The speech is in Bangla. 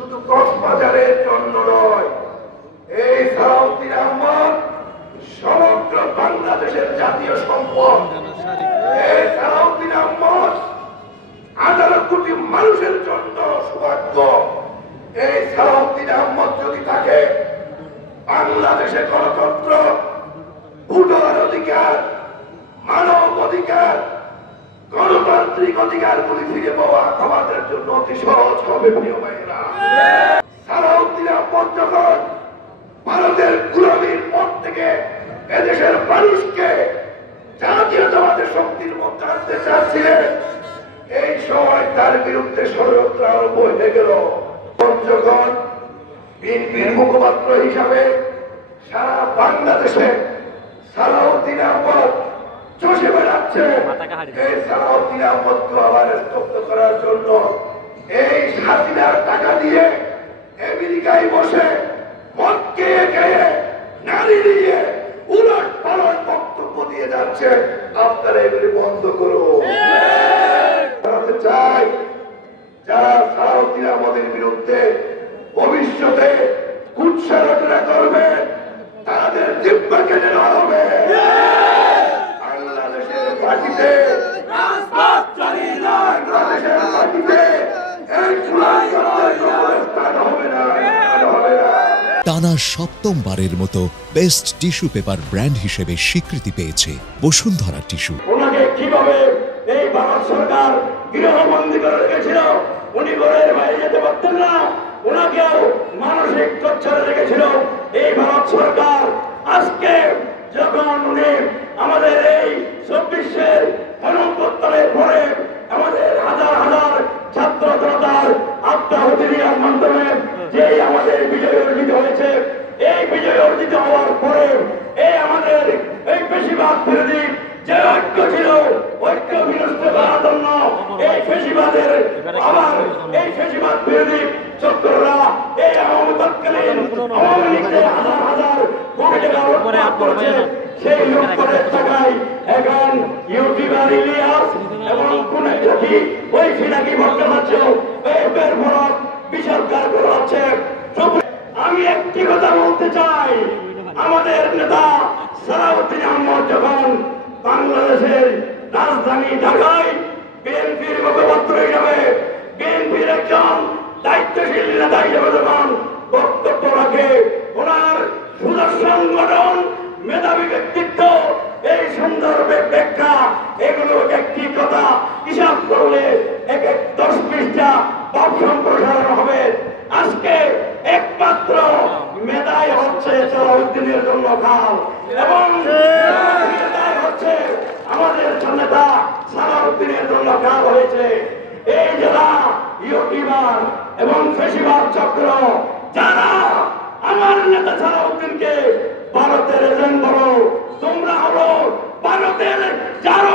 শুধু কক্সবাজারের জন্য নয়, এই সালাউদ্দিন আহমদ সমগ্র বাংলাদেশের জাতীয় সম্পদ। এই সালাউদ্দিন আহমদ 18 কোটি মানুষের জন্য সৌভাগ্য। এই সালাউদ্দিন আহমদ যদি থাকে, বাংলাদেশে গণতন্ত্র, ভোটার অধিকার, মানব অধিকার, গণতান্ত্রিক অধিকারগুলি ফিরে পাওয়া আমাদের জন্য অতি সহজ হবে। প্রিয় ভাইয়েরা, সালাউদ্দিন আহমদ যখন ভারতের গোলামীর পর থেকে এদেশের মানুষকে জাতীয়তাবাদের শক্তির মধ্যে আনতে চাচ্ছিলেন, এই সময় তার বিরুদ্ধে ষড়যন্ত্র আরম্ভ হয়ে গেল। যখন বিএনপির মুখপাত্র হিসাবে সারা বাংলাদেশে সালাউদ্দিন আহমদ চষে বেড়াচ্ছে, এই সালাউদ্দিন আহমদকে আবার স্তব্ধ করার জন্য এই হাসিনার টাকা দিয়ে আমেরিকায় বসে মদ খেয়ে খেয়ে নারী নিয়ে উলট পালট বক্তব্য দিয়ে যাচ্ছে। আপনারা এগুলি বন্ধ করুন। চাই যারা সালাউদ্দিন আহমদের বিরুদ্ধে ভবিষ্যতে কুৎসা রচনা করবে, তাদের জিম্মা কেটে নেওয়া হবে। বাংলাদেশের মাটিতে টানা সপ্তমবারের মতো বেস্ট টিস্যু পেপার ব্র্যান্ড হিসেবে স্বীকৃতি পেয়েছে বসুন্ধরা টিস্যু। ওনাকে কিভাবে এই ভারত সরকার গৃহবন্দী করে রেখেছিল, উনি ঘরের বাইরে যেতে পারতেন না, ওনাকেও মানসিক টর্চারে রেখেছিল এই ভারত সরকার। আজকে যখন উনি আমাদের এই 24-এর গণঅভ্যুত্থানের পরে আমাদের হাজার হাজার ছাত্র জনতার আত্মাহুতি দেওয়ার মাধ্যমে যে আমাদের বিজয় অর্জিত হয়েছে, এই বিজয় অর্জিত হওয়ার পরে এই আমাদের এই বেশিরভাগ বিরোধী যে ঐক্য ছিল, ঐক্য বিনষ্ট করার জন্য এই ফেসিবাদের আবার এই ফেসিবাদ বিরোধী চক্ররা এই তৎকালীন আওয়ামী লীগের হাজার হাজার কোটি টাকা লুটপাট করেছে। সেই লুটপাটের টাকায় এখন ইউটিউবার ইলিয়াস এবং কোনে যদি ওই ফিনাকি ভট্টাচার্য এর ফরক বিশাল কারবার হচ্ছে। আমি একটি কথা বলতে চাই, আমাদের নেতা সালাউদ্দিন আহমদ যখন বাংলাদেশের রাজধানী ঢাকায় বিএনপির মুখপাত্র হিসাবে, বিএনপির একজন দায়িত্বশীল নেতা হিসেবে যখন বক্তব্য রাখে, ওনার সুদর্শন গঠন, মেধাবী ব্যক্তিত্ব, এই সুন্দর ব্যাখ্যা, এগুলো একটি কথা হিসাব করলে 10 পৃষ্ঠা বাক সম্প্রসারণ হবে। আজকে একমাত্র মেধাই হচ্ছে সালাউদ্দিনের জন্য খাল, এবং মেধাই হচ্ছে আমাদের নেতা সালাউদ্দিনের জন্য খাল হয়েছে। এই যারা ইউটিউবার এবং ফেসিবাদ চক্র, যারা আমার নেতা সালাউদ্দিনকে ভারতের এজেন্ট বলো, তোমরা হলো ভারতের যারা